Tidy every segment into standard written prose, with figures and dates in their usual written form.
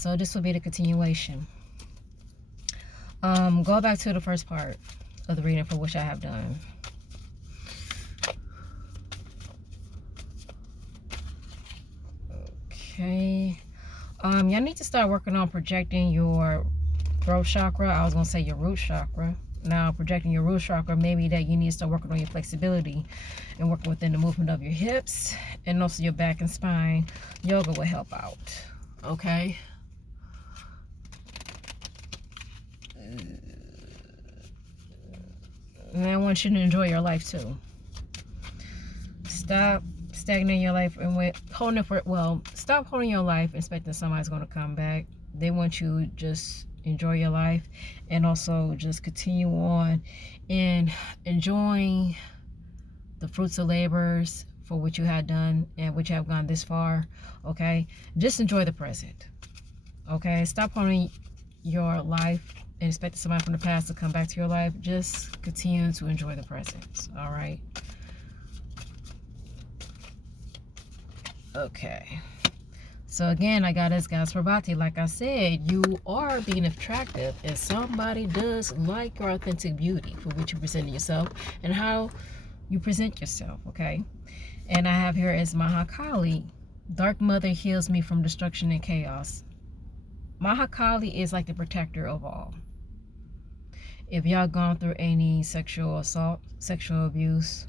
So this will be the continuation. Go back to the first part of the reading for which I have done. Okay. Y'all need to start working on projecting your throat chakra. I was gonna say your root chakra. Now, projecting your root chakra, maybe that you need to start working on your flexibility and working within the movement of your hips and also your back and spine. Yoga will help out. Okay. And I want you to enjoy your life too. Stop stagnating your life and holding it for, well, stop holding your life expecting somebody's going to come back. They want you to just enjoy your life and also just continue on in enjoying the fruits of labors for what you had done and which you have gone this far. Okay, just enjoy the present. Okay, stop holding your life and expecting somebody from the past to come back to your life. Just continue to enjoy the present. All right. Okay. So again, I got as God's Prabhati. Like I said, you are being attractive and somebody does like your authentic beauty for which you present yourself and how you present yourself, okay? And I have here as Mahakali. Dark Mother heals me from destruction and chaos. Mahakali is like the protector of all. If y'all gone through any sexual assault, sexual abuse,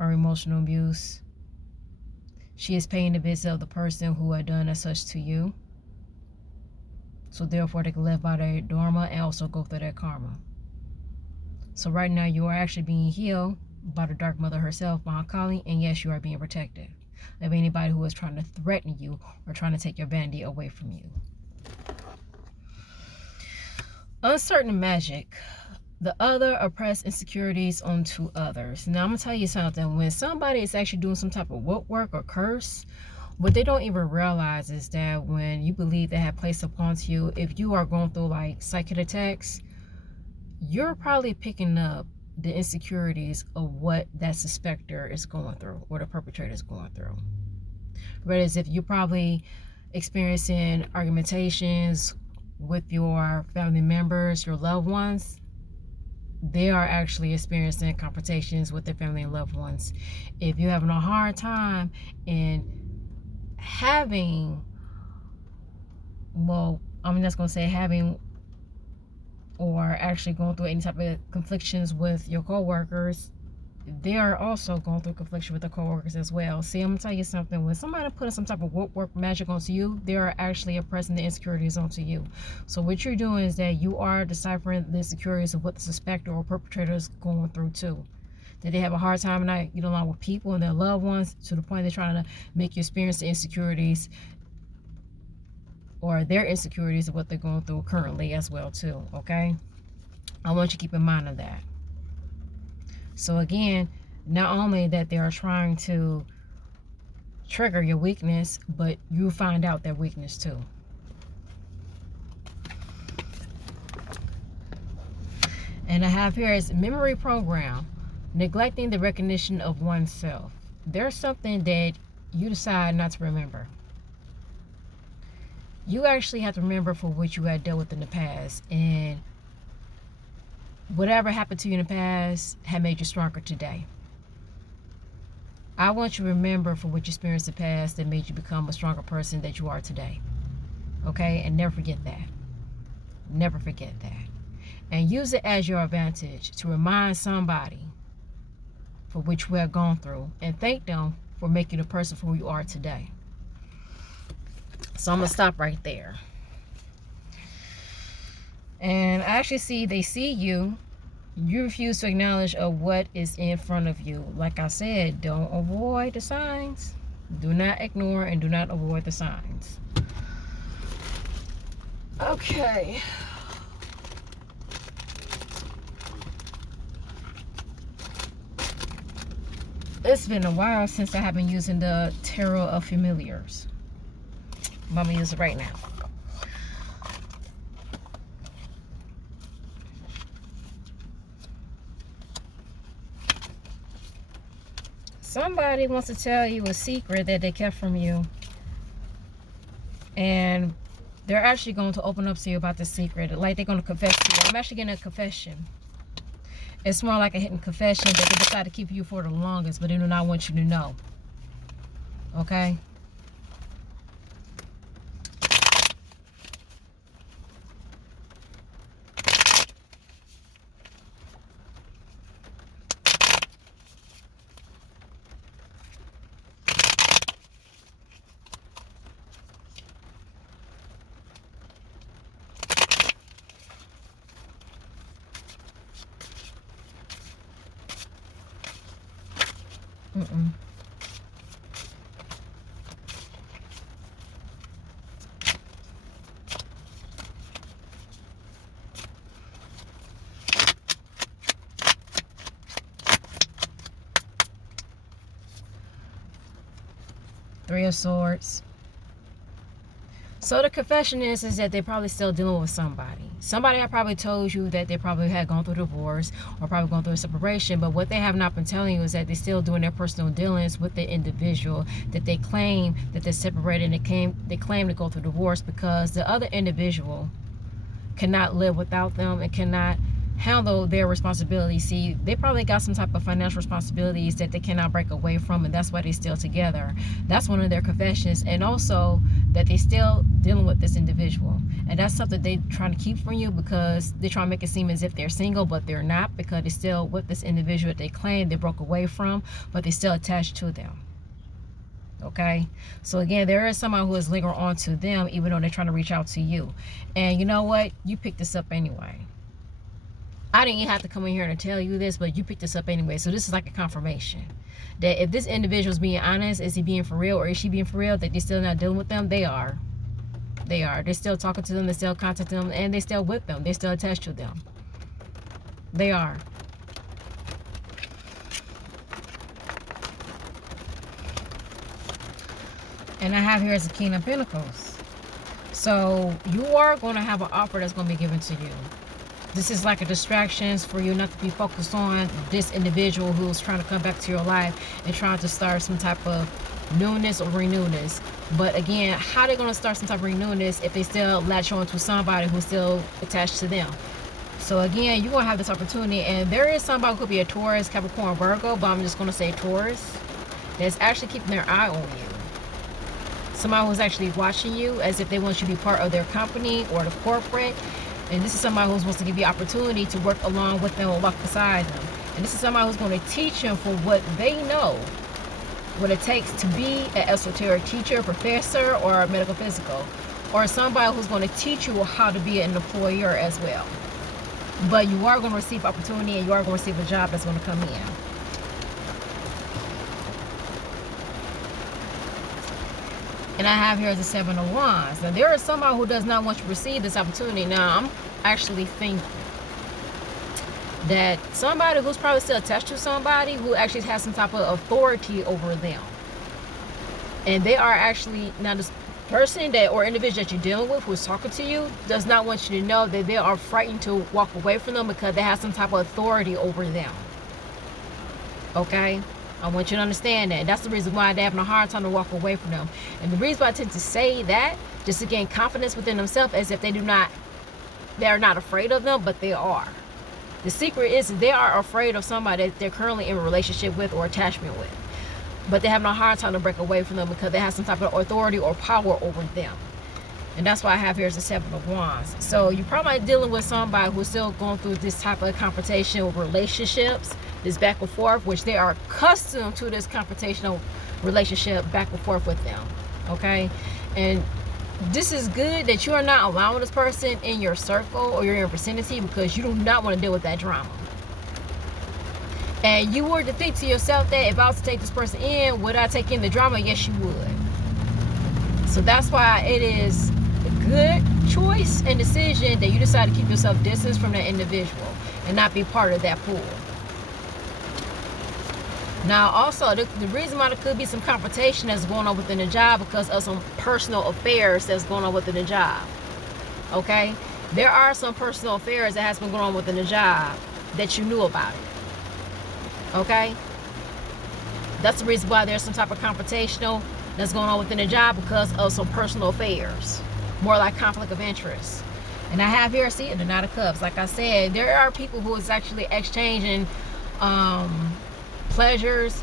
or emotional abuse, she is paying the visit of the person who had done as such to you. So therefore they can live by their dharma and also go through their karma. So right now you are actually being healed by the Dark Mother herself, Mahakali, and yes, you are being protected of anybody who is trying to threaten you or trying to take your vanity away from you. Uncertain magic. The other oppress insecurities onto others. Now I'm gonna tell you something. When somebody is actually doing some type of work or curse, what they don't even realize is that when you believe they have placed upon you, if you are going through like psychic attacks, you're probably picking up the insecurities of what that suspector is going through or the perpetrator is going through. Whereas if you're probably experiencing argumentations with your family members, your loved ones, they are actually experiencing confrontations with their family and loved ones. If you're having a hard time in having, well, I'm just going to say having or actually going through any type of conflictions with your co-workers, they are also going through confliction with their co-workers as well. See, I'm going to tell you something. When somebody putting some type of work magic onto you, they are actually oppressing the insecurities onto you. So what you're doing is that you are deciphering the insecurities of what the suspector or perpetrator is going through too. Did they have a hard time not getting along with people and their loved ones to the point they're trying to make you experience the insecurities or their insecurities of what they're going through currently as well too, okay? I want you to keep in mind of that. So again, not only that they are trying to trigger your weakness, but you find out their weakness too. And I have here is memory program, neglecting the recognition of oneself. There's something that you decide not to remember. You actually have to remember for what you had dealt with in the past, and whatever happened to you in the past had made you stronger today. I want you to remember for what you experienced in the past that made you become a stronger person that you are today. Okay? And never forget that. Never forget that. And use it as your advantage to remind somebody for which we have gone through and thank them for making the person who you are today. So I'm going to stop right there. And I actually see they see you. You refuse to acknowledge of what is in front of you. Like I said, don't avoid the signs. Do not ignore and do not avoid the signs. Okay. It's been a while since I have been using the Tarot of Familiars. I'm going to use it right now. Somebody wants to tell you a secret that they kept from you. And They're actually going to open up to you about the secret. Like they're going to confess to you. I'm actually getting a confession. It's more like a hidden confession that they decide to keep you for the longest, but they do not want you to know. Okay? Mm-mm. Three of Swords. So the confession is that they're probably still dealing with somebody. Somebody had probably told you that they probably had gone through divorce or probably gone through a separation, but what they have not been telling you is that they're still doing their personal dealings with the individual that they claim that they're separated, and they claim to go through divorce because the other individual cannot live without them and cannot handle their responsibilities. See, they probably got some type of financial responsibilities that they cannot break away from, and that's why they're still together. That's one of their confessions. And also that they're still dealing with this individual, and that's something they're trying to keep from you because they're trying to make it seem as if they're single, but they're not, because they're still with this individual that they claim they broke away from, but they're still attached to them. Okay, so again, there is someone who is lingering on to them even though they're trying to reach out to you. And you know what, you picked this up anyway. I didn't even have to come in here and tell you this, but you picked this up anyway. So this is like a confirmation that if this individual is being honest, is he being for real or is she being for real, that they're still not dealing with them? They are. They're still talking to them, they're still contacting them, and they're still with them. They're still attached to them. They are. And I have here as a King of Pentacles. So you are going to have an offer that's going to be given to you. This is like a distraction for you not to be focused on this individual who's trying to come back to your life and trying to start some type of newness or renewness. But again, how they're going to start some type of renewness if they still latch on to somebody who's still attached to them? So again, you're going to have this opportunity, and there is somebody who could be a Taurus, Capricorn, Virgo, but I'm just going to say Taurus, that's actually keeping their eye on you. Somebody who's actually watching you as if they want you to be part of their company or the corporate. And this is somebody who wants to give you opportunity to work along with them or walk beside them. And this is somebody who's going to teach them for what they know, what it takes to be an esoteric teacher, professor, or a medical physical. Or somebody who's going to teach you how to be an employer as well. But you are going to receive opportunity, and you are going to receive a job that's going to come in. And I have here as the Seven of Wands. Now, there is somebody who does not want you to receive this opportunity. Now, I'm actually thinking that somebody who's probably still attached to somebody who actually has some type of authority over them. And they are actually, now this person that or individual that you're dealing with who's talking to you does not want you to know that they are frightened to walk away from them because they have some type of authority over them. Okay? I want you to understand that. That's the reason why they're having a hard time to walk away from them. And the reason why I tend to say that, just to gain confidence within themselves, as if they're not afraid of them, but they are. The secret is they are afraid of somebody that they're currently in a relationship with or attachment with. But they're having a hard time to break away from them because they have some type of authority or power over them. And that's why I have here is the Seven of Wands. So you're probably dealing with somebody who's still going through this type of confrontational relationships, this back and forth, which they are accustomed to this confrontational relationship back and forth with them. Okay? And this is good that you are not allowing this person in your circle or your vicinity because you do not want to deal with that drama. And you were to think to yourself that if I was to take this person in, would I take in the drama? Yes, you would. So that's why it is a good choice and decision that you decide to keep yourself distance from that individual and not be part of that pool. Now, also, the reason why there could be some confrontation that's going on within the job because of some personal affairs that's going on within the job. Okay? There are some personal affairs that has been going on within the job that you knew about it. Okay? That's the reason why there's some type of confrontational that's going on within the job because of some personal affairs. more like conflict of interest. And I have here, see, the Knight of Cups. Like I said, there are people who is actually exchanging pleasures,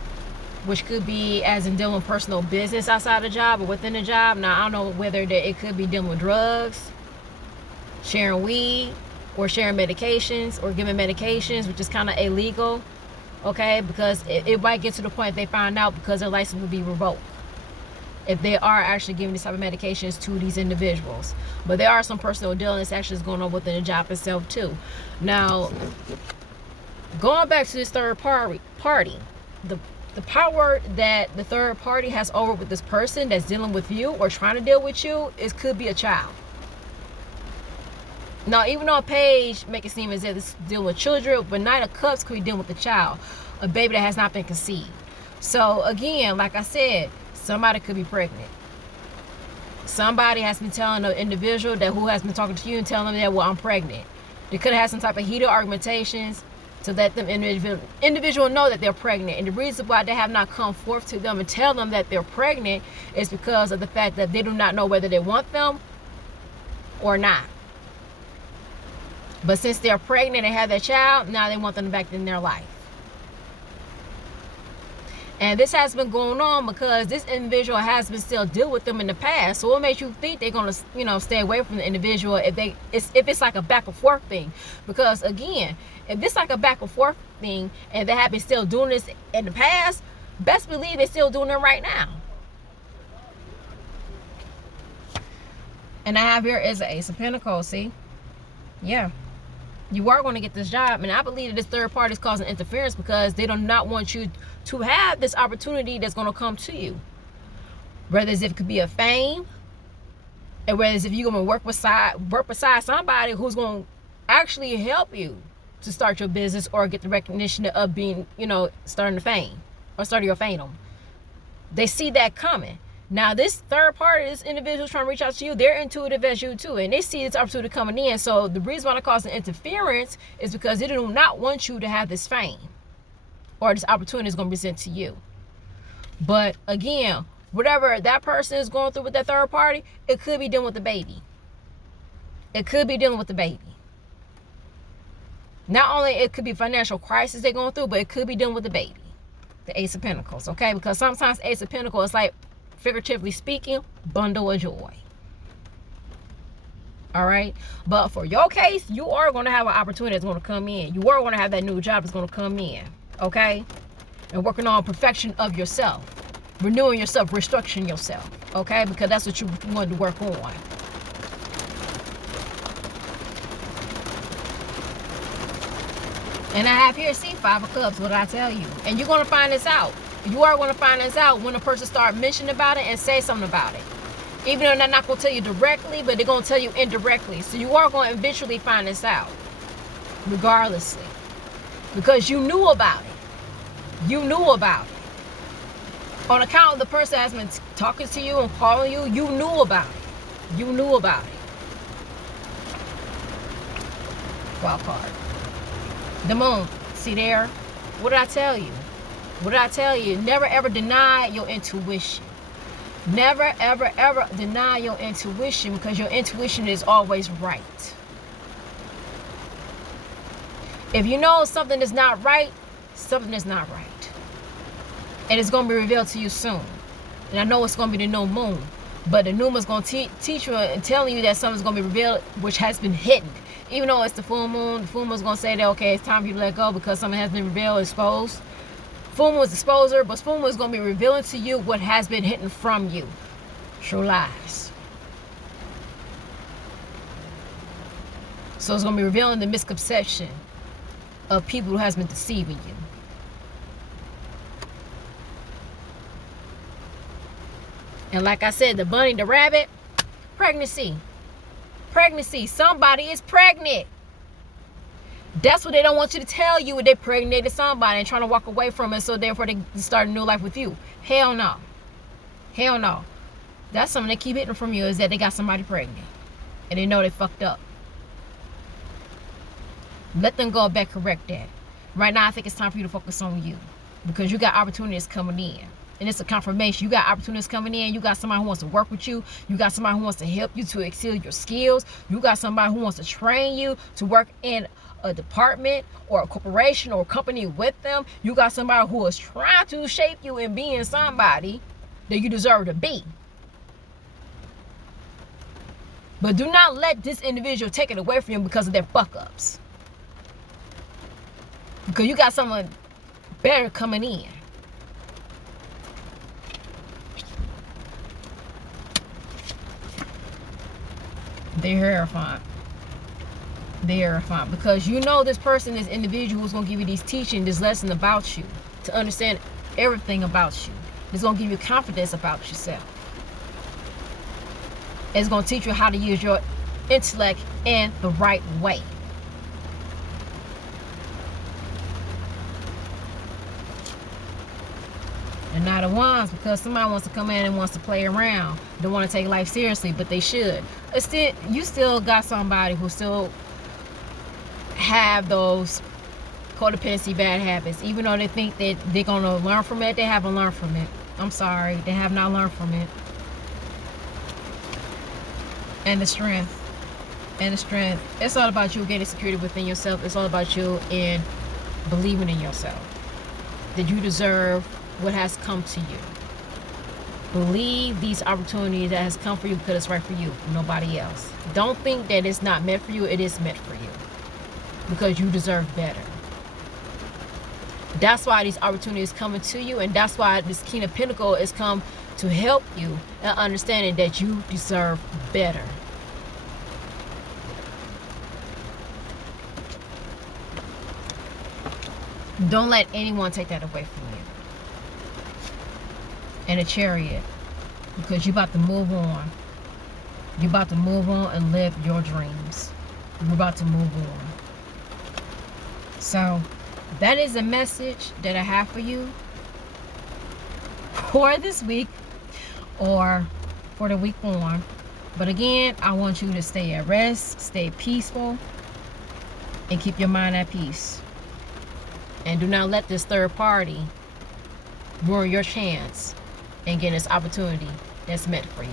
which could be as in dealing with personal business outside the job or within the job. Now, I don't know whether it could be dealing with drugs, sharing weed, or sharing medications, or giving medications, which is kind of illegal, okay? Because it might get to the point they find out because their license will be revoked if they are actually giving this type of medications to these individuals. But there are some personal dealings actually is going on within the job itself too. Now, going back to this third party, the power that the third party has over with this person that's dealing with you or trying to deal with you, it could be a child. Now, even on page, make it seem as if it's dealing with children, but Knight of Cups could be dealing with a child, a baby that has not been conceived. So again, like I said, somebody could be pregnant. Somebody has been telling an individual that who has been talking to you and telling them that, well, I'm pregnant. They could have had some type of heated argumentations to let them individual know that they're pregnant. And the reason why they have not come forth to them and tell them that they're pregnant is because of the fact that they do not know whether they want them or not. But since they're pregnant and have their child, now they want them back in their life. And this has been going on because this individual has been still deal with them in the past. So what makes you think they're gonna, stay away from the individual if it's like a back and forth thing? Because again, if it's like a back and forth thing and they have been still doing this in the past, best believe they're still doing it right now. And I have here is an Ace of Pentacles. See, yeah. You are going to get this job, and I believe that this third party is causing interference because they do not want you to have this opportunity that's going to come to you. Whether it's if it could be a fame, and whether it's if you're going to work beside somebody who's going to actually help you to start your business or get the recognition of being, starting the fame or starting your fame. They see that coming. Now, this third party, this individual trying to reach out to you, they're intuitive as you too, and they see this opportunity coming in. So the reason why they're causing interference is because they do not want you to have this fame or this opportunity is going to present to you. But again, whatever that person is going through with that third party, it could be dealing with the baby. It could be dealing with the baby. Not only it could be financial crisis they're going through, but it could be dealing with the baby. The Ace of Pentacles, okay? Because sometimes Ace of Pentacles is like, figuratively speaking, bundle of joy. All right, but for your case, you are going to have an opportunity that's going to come in. You are going to have that new job that's going to come in, okay? And working on perfection of yourself, renewing yourself, restructuring yourself, okay? Because that's what you wanted to work on. And I have here, see, Five of Cups, what did I tell you? And you're going to find this out. You are going to find this out when a person starts mentioning about it and say something about it. Even though they're not going to tell you directly, but they're going to tell you indirectly. So you are going to eventually find this out, regardlessly. Because you knew about it. You knew about it. On account of the person that has been talking to you and calling you, you knew about it. You knew about it. Wild card. The Moon. See there? What did I tell you? What did I tell you? Never ever deny your intuition. Never ever ever deny your intuition, because your intuition is always right. If you know something is not right, something is not right. And it's going to be revealed to you soon. And I know it's going to be the new moon. But the new moon is going to teach you and telling you that something's going to be revealed which has been hidden. Even though it's the full moon is going to say that, okay, it's time for you to let go because something has been revealed, exposed. Full moon is exposure, but full moon is going to be revealing to you what has been hidden from you. True lies. So it's going to be revealing the misconception of people who has been deceiving you. And like I said, the bunny, the rabbit, pregnancy. Pregnancy. Somebody is pregnant. That's what they don't want you to tell you, when they impregnated somebody and trying to walk away from it, so therefore they start a new life with you. Hell no. Hell no. That's something they keep hitting from you, is that they got somebody pregnant. And they know they fucked up. Let them go back, correct that. Right now, I think it's time for you to focus on you. Because you got opportunities coming in. And it's a confirmation. You got opportunities coming in. You got somebody who wants to work with you. You got somebody who wants to help you to excel your skills. You got somebody who wants to train you to work in a department or a corporation or a company with them. You got somebody who is trying to shape you in being somebody that you deserve to be. But do not let this individual take it away from you because of their fuck-ups. Because you got someone better coming in. They're terrifying. They're terrifying. Because you know this person, this individual who's going to give you these teaching, this lesson about you. To understand everything about you. It's going to give you confidence about yourself. It's going to teach you how to use your intellect in the right way. And not the ones, because somebody wants to come in and wants to play around. Don't want to take life seriously, but they should. It's still, you still got somebody who still have those codependency bad habits. Even though they think that they're going to learn from it, they haven't learned from it. I'm sorry. They have not learned from it. And the strength. And the strength. It's all about you getting security within yourself. It's all about you in believing in yourself. That you deserve what has come to you. Believe these opportunities that has come for you because it's right for you, nobody else. Don't think that it's not meant for you. It is meant for you because you deserve better. That's why these opportunities coming to you, and that's why this King of Pentacles has come to help you in understanding that you deserve better. Don't let anyone take that away from you. And a Chariot, because you're about to move on. You're about to move on and live your dreams. You're about to move on. So that is a message that I have for you for this week or for the week on. But again, I want you to stay at rest, stay peaceful, and keep your mind at peace. And do not let this third party ruin your chance and get this opportunity that's meant for you.